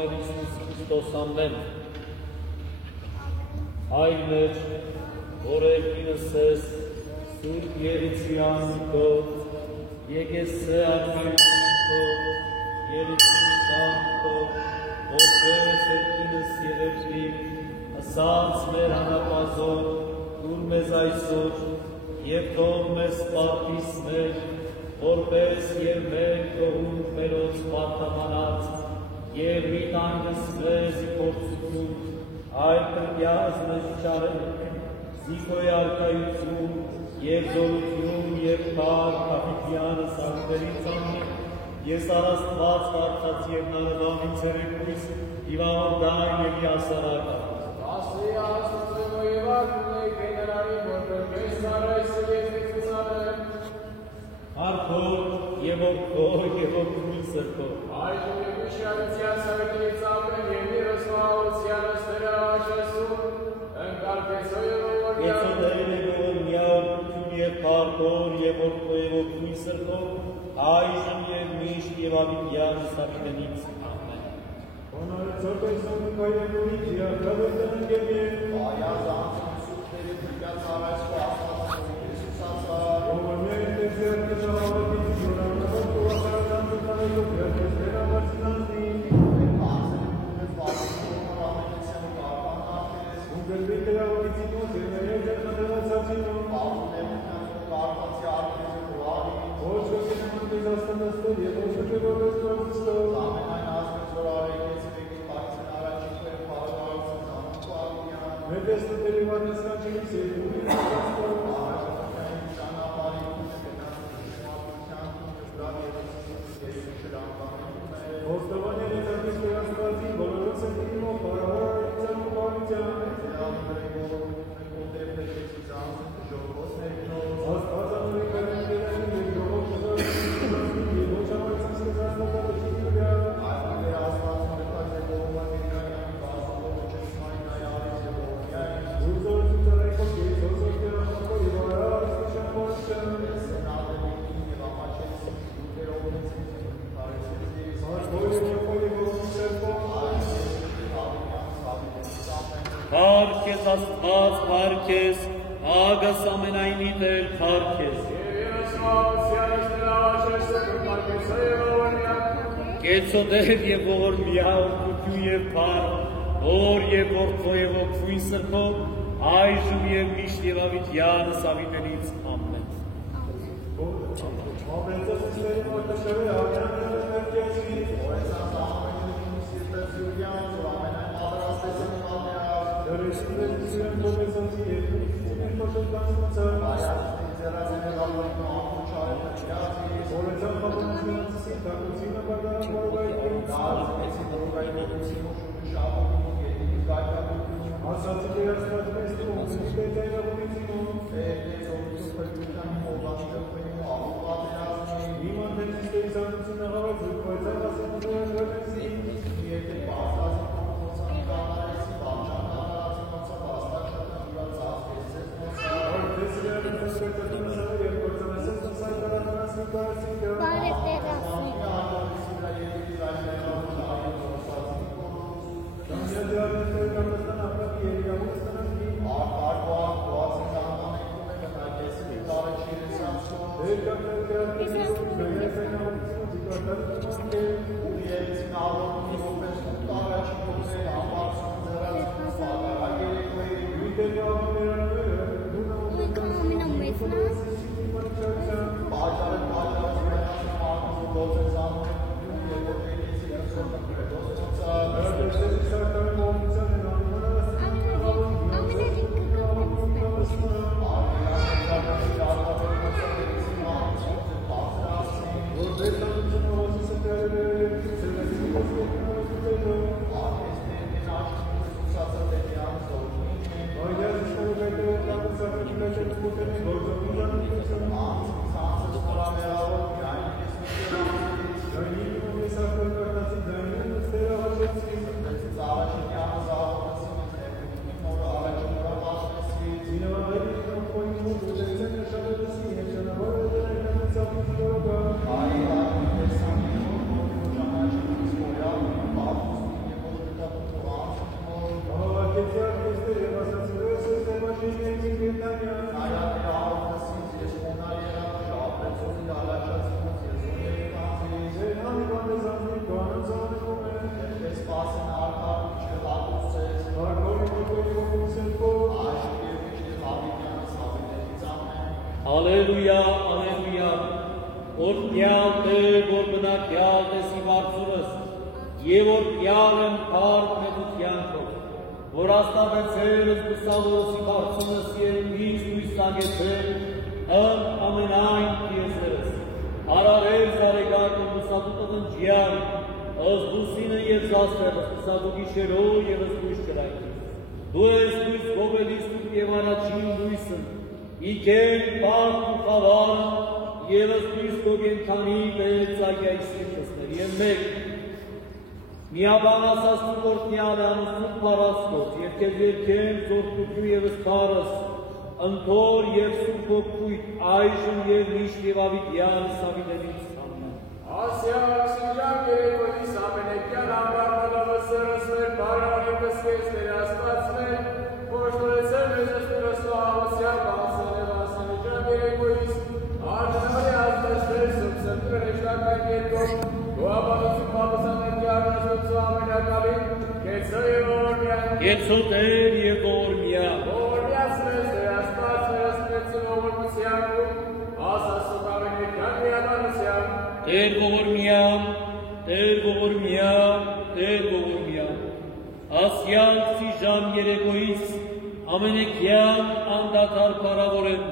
մեր Իսուս Քրիստոս ամեն։ Հայր մեր, որ եկինս ես, Սուրբ Երիցյան քո, եկես է արգելություն քո, Երիցյան քո, ովքերս եկինս եղևրի, ասած մեր հանապազոր, դուր մեզ այսօր, և թող մեզ պարտիս մեր, որպես և մեր կողում մերոց պարտամանած, և մի տանգս մեզ իպործություն, այլ կրկյազ մեզ չարել, զիքոյ արկայություն, և զորություն, և կար կապիտյանս ակտերից ամին, ես արաստված կարծած և նարվանին ծերեկույս, իվաղորդան և իասարակա։ Ասի ասուցրևո և ակում է կեներանի, որտեղ մեզ սարայսը և եկուսարել, Արքոր և ովքոր և ովքույն սրքոր։ Այժմ և միշարության սավետից ամեն և իրոս մահոցյանս տերը աշեսում, ընկարկեցո և ովորյալ։ Եծոդերին է գողնյա ովքություն և պարքոր և ովքոր և ովքույն սրքոր, այժմ և միշտ և ավիդյան սավիտենից։ Ամեն։ Հոնարեցոտ է սոմիկայ և ուրիք երակավետն ընգեվիև, Այազ անցում սուպների թրկյաց արայսու աստվածում Իսուսացար, ովորմերին տեսեր կշաղավետից, ժոնարնավոտ ու ախարական զտանելով երկեսներ ամարցինանձնին, Անցնում բացում ամենեսեմ կարպան արկես, ունգրվի տերավողիցին ու զերմերել ձերխատեղացացինում, Աղունեմության կարպացի արկեսը ուարի, ոչ ոքի նման դեզ աստանստով և ոչ ոքի որպես կործստով, ամենայն ասկս որ արեկեցի վեկի պարցին առաջիքո և պարվարություն ամուկու աղունյան, մեդես տտերի վարնեսկան չինից և ուրին աստաստով, Ոստովանյանի ծարկեսվեր աստվածին, բոլորոց է դիմով, բարավարարության ու բարության, աստվածանորի կարենգերային և գողով կզարդին, և ոչ ամարցին սկզարդնապատը չիգրյա, ուրզորություն ծարայքով գեից հոսով կերախակով և արար աստուշան բարության, Քարքես աստված, քարքես, ագաս ամենայնի Տեր, քարքես։ Կեցոդեր և ողորմյա, ովքություն և պար, որ և որդո և ովքույն սրքով, այժմ և միշտ և ավիդյան սավիտենից ամեն։ Ապրեցոս իսլերի մարտաշավե աղյանները մերկեցի, դրեշիներ իսուրեն կոմեսացի և նիքիցին պաշոտկանցնոցար, որեցան խապոնասնացիսին տակուցինը բարգարան բարվայքից, ասացի կերասկատ մեստում, սուպ է տայրավունիցինում, իման դենցիստերի սանուցին աղավեց, զուկվայցան ասեն ուզորան գարնեցին, Ալելույա, ալելույա, որ կյալ Տեր, որ բնակյալ տեսի բարձուրս, և որ կյալ եմ պարկ մեդությանքով, որ աստապեցերս բուսավորսի բարձունս և միշտ ույս ագեցեր, ամենայն կիեսերս, հարարեր զարեգարկն բուսատուտը դնջյան, ըզբուսինը և զաստեղս, բուսատուկի շերոր և ըզբույս կրայքի, դու ես ույս գոբելիս տուտ և անաչին լույսն, իքեն պարկ ու խավար, և ըզբույս գոգենքանի բեր ծագյայի սիրտսներ, և մեկ, միաբան ասաստու որտնյալ է անստուտ պարասկոց, և կեզ երկեն զորդուկյու և ըսպարս, ընթոր և սուրպոքույտ, այժմ և միշտ և ավիդյան սավիդենից ամեն։ Ասյա ակսիժան երեկոյիս ամենեկյան անգարնալավս սրսվեր, բարանի կսկեսներ ասպացներ, ոշտորեցել մեզստուր սլավոսյան բասանել ասանիջան երեկոյիս, արժանալի ազդաշներ սուպսնտուր հեշտակներ երկով, գոհաբանություն պապսաններ կյարնասոցու ամենակալին, կեցո և օրմյան, կեցո Տեր և օրմյան, օրմյացնես Տեր ասպաց վերասնեցին ողորմությամբ, ասասուկ ամենեկյան միաբանությամբ, Տեր ողորմյան, Տեր ողորմյան, Տեր ողորմյան, ասյալ սիժան երեկոյից ամենեկյան անդադար պարավորեն,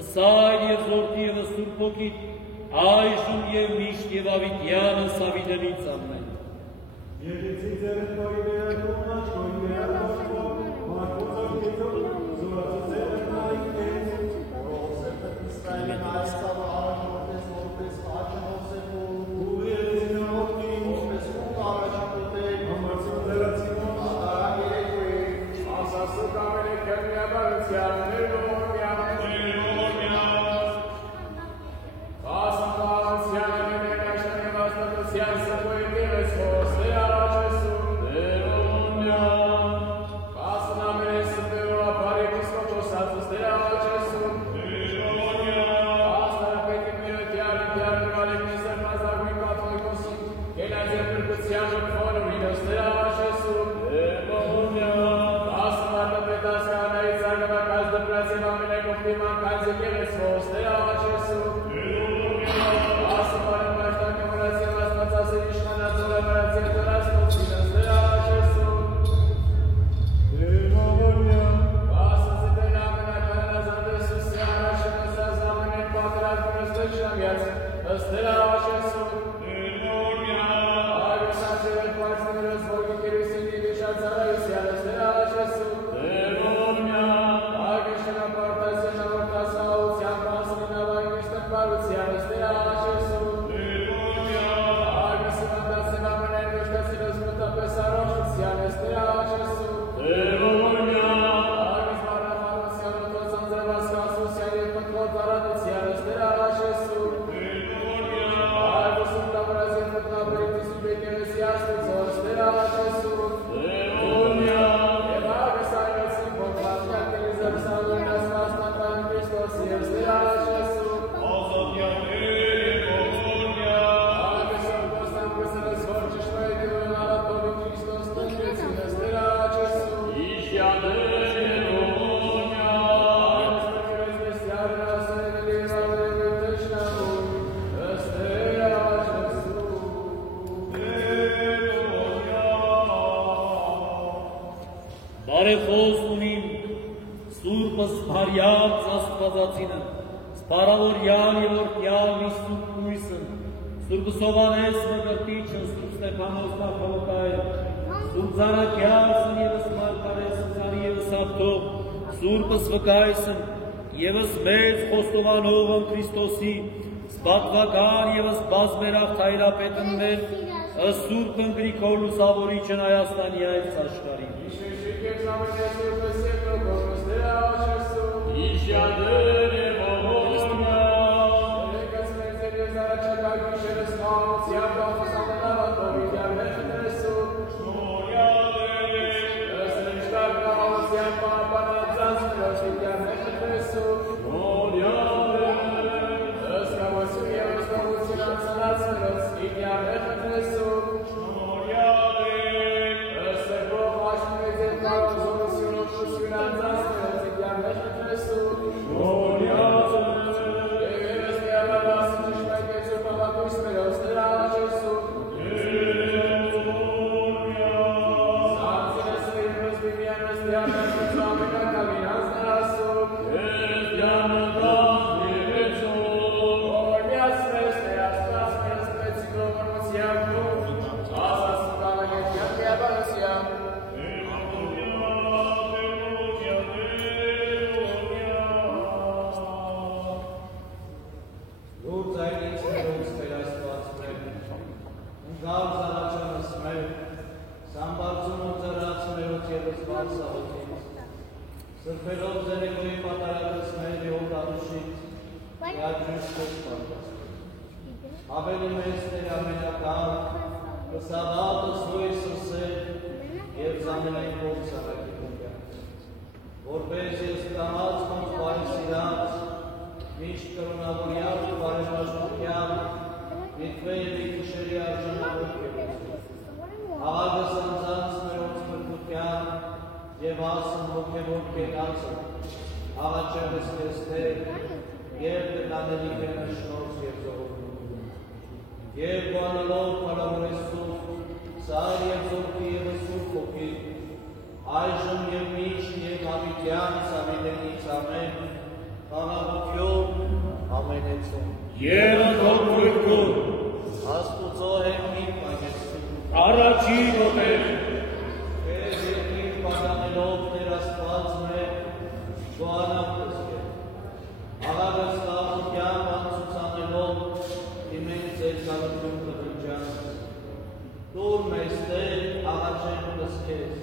ըսայր և զորդի և սուրպոքիտ, այժմ և միշտ և ավիդյանը սավիդենից ամեն։ Եկեցի ձերդ կոյիներակում, աչկոյիներակում, մարկոզով կետով, զորացու ձերդ նայքեց, ողսեպտ իսկայլի հայստավը առաջորդես, որպես աչնով սեպում, ու երեցին ողքին, որպես ունք առաջապետեք, համարցին ձերացինով, ադարան երեկույի, ասասուկ ամենեկյան միաբանության, Տեր ողորմյան, Ասանքանության ամենեն աշտան և աստատության սպոյր գեղես հոս, Տեր առաջեսում, Տեր ողորմյան, Ասան ամենեն սպերով ապար եպիսկոպոսացուս, Տեր առաջեսում, Տեր ողորմյան, Աստարապետին միրոտյարին դյարն գալին նեսեր մազագույն կաթոլիկոսում, կենած և պրկության ժողվորում հինոս, Տեր առաջեսում, Տեր ողորմյան, Ասան արտապետ ասկանայի ծարգավակած դպրած և ամենեն ուխտի մանքանց եկեղես հոս, Տեր առաջեսում, Բարեխոս ունիմ, սուրպս բարյաց աստվածածինը, սպարավորյալ և որդյալ միսուկ կույսն, սուրպս ովանես մգրտիչն, սուրպ Ստեփանոս Պարխալոկայը, սուրպ Զարակյալսն եվս Մարկարեսն, Զարի եվս Աղթող, սուրպս վկայսն, եվս մեծ խոստովանողն Քրիստոսի, սպատվական եվս բազմերախ թայրապետններ, սուրպն Գրիգոր Լուսավորիչն Հայաստանի այս աշխարհի։ Gloria Խնդրելով ձերեգոյի պատարակısների հողդանուշից եաջուշտոս պարտաս։ Ավելի մեծ Տեր ամենական, կսավատս հույսս է և զամենային ողջ սարակի կնկյաց, որպես ես կամած ոնց պարիսիրած, միշտ կրոնավորյալ ու բարևաշտության, միտվե և իքիշերի արժանավոր կերություն, աղագս անձանց մերոց մրկության և ասն հոգևոր կենացը, աղաչեղս կեզ Տեր և գտանելի կենաշնորս և զողորմություն, և բանալով պարավորես սուրբ, սար և զորքի և սուրբ հոգի, այժմ և միշտ և հավիտյան սավիտենից ամեն, խաղաղություն ամենեցում։ Եվ հոգույրկում, Աստուծո հեղնի պագեցում, առաջի ոտեր, Քեզ երկիր պագանելով Տեր Աստված մեր, գոհանամ կզգել, աղագս խաղաղության անցուցանելով իմենք ձեր կարություն կվրջանց, դուր մեզ Տեր աղաչեն կզքեզ,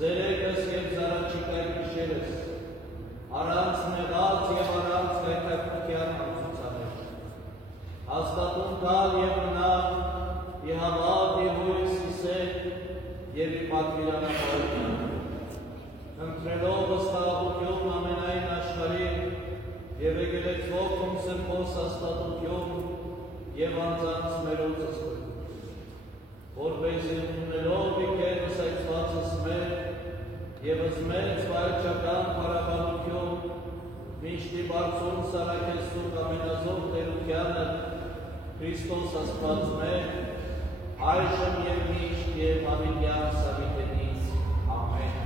զերեկս և զարաչիկայ կիշերս, առանց նեղած և առանց գայթակության անցուցաներ, հաստատուն տալ և մնալ, և հավատ և հույս իսել և պատվիրանապայության, ընտրելով վստահություն ամենայն աշխարհին և եկեղեցվող սրբոս հաստատություն և անձանց մերոց զսպություն, որպեսզի ունենալով եկեղեցիս այցվածս մեր և մեծ վայրչական փառաբանություն միշտի բարձուն սարակես սուրբ ամենազոր Տերությանը Քրիստոս Աստված մեր, այժմ և միշտ և հավիտյան սավիտենից ամեն։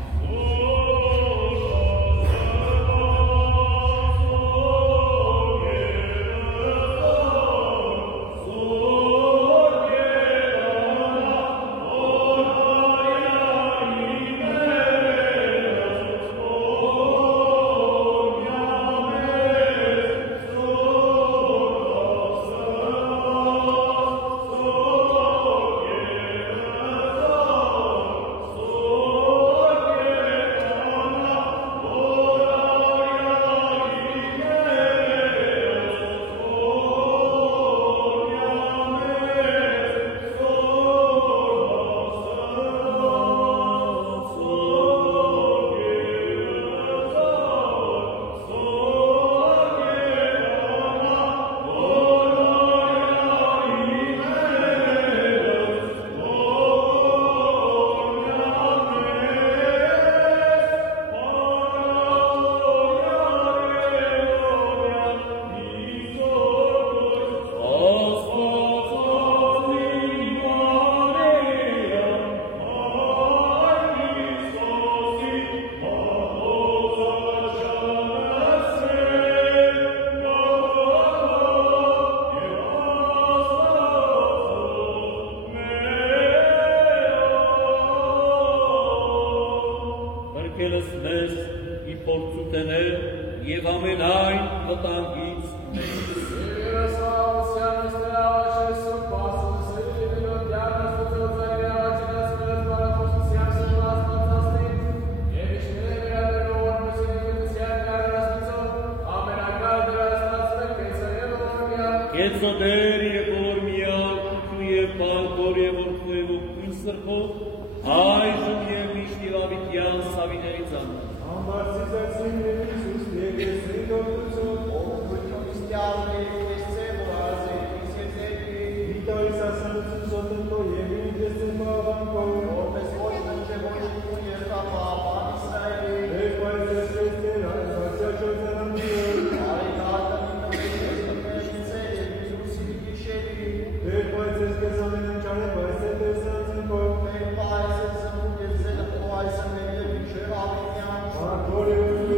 Եկելս մեզ ի փորձուտեներ և ամենայն վտանգից մեզ։ Կեցոդեր և որմիակ և բալգոր և որդու և ոգույն սրբով, այժմ և միշտ և ավիտյան սավիներից ամեն։ Ամբարձիզացին և Իսուս եկեսրի դոկտություն, Վիտալիս ասանություն սոտենքով և ինքեստին մաղավանքով, Եվ պայց եսպես Տեր այս բարձյաչով զանամիով, Եվ պայց եսպես ամենան ճարև այս է Տեր սանձնքով, Արտորեություն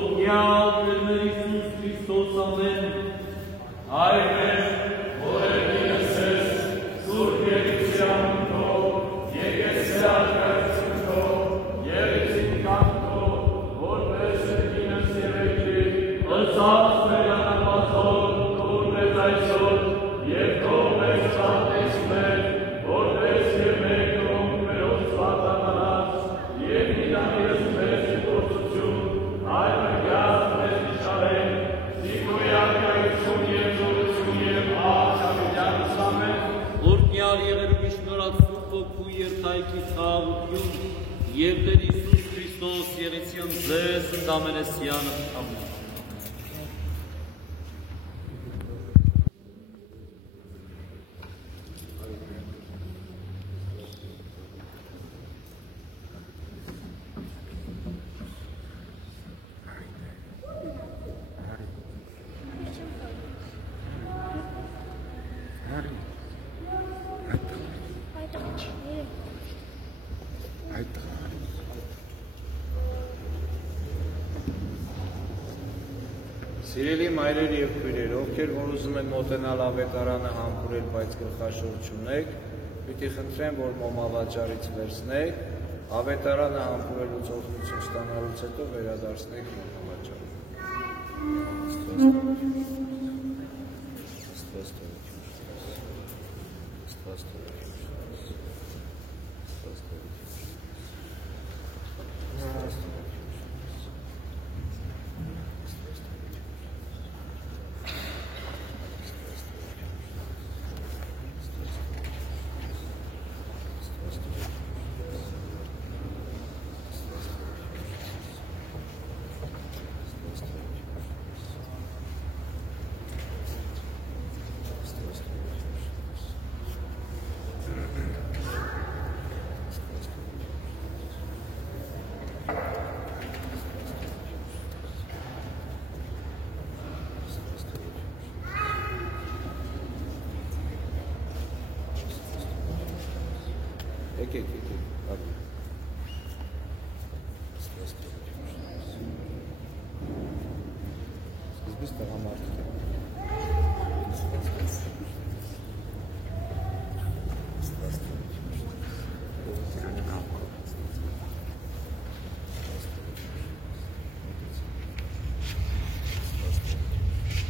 Օրհնյալ Տեր Հիսուս Քրիստոս ամեն։ Այր որևէս սուրբ եկեղեցիան քո, եկեղեցիան քո, եկեղեցին կանքո, որպես ինձ երեքի, ըսած մեր անապատոն, որպես այսօր, եւ քո մեր սատեսներ, որպես եւ մեր կողմերով սպատանած, եւ իդամիրս մեր գործություն, այլ մգյաս մեր նշարեն, սիկոյան կայություն եւ զորություն եւ աղջավիդյան սամեն, օրհնյալ եղերուի շնորհացում Հոգու երթայքի խաղաղություն եւ Տեր Հիսուս Քրիստոս եղեցին ձեզ ընդամենեսյանը ամեն։ Սիրելի մայրեր և քույրեր, ովքեր որ ուզում են մոտենալ ավետարանը համբուրել, բայց գլխաշոր չունեք, պիտի խնդրեմ, որ մոմավաճառից վերցնեք, ավետարանը համբուրելուց օգնություն ստանալուց հետո վերադարձնեք մոմավաճառին։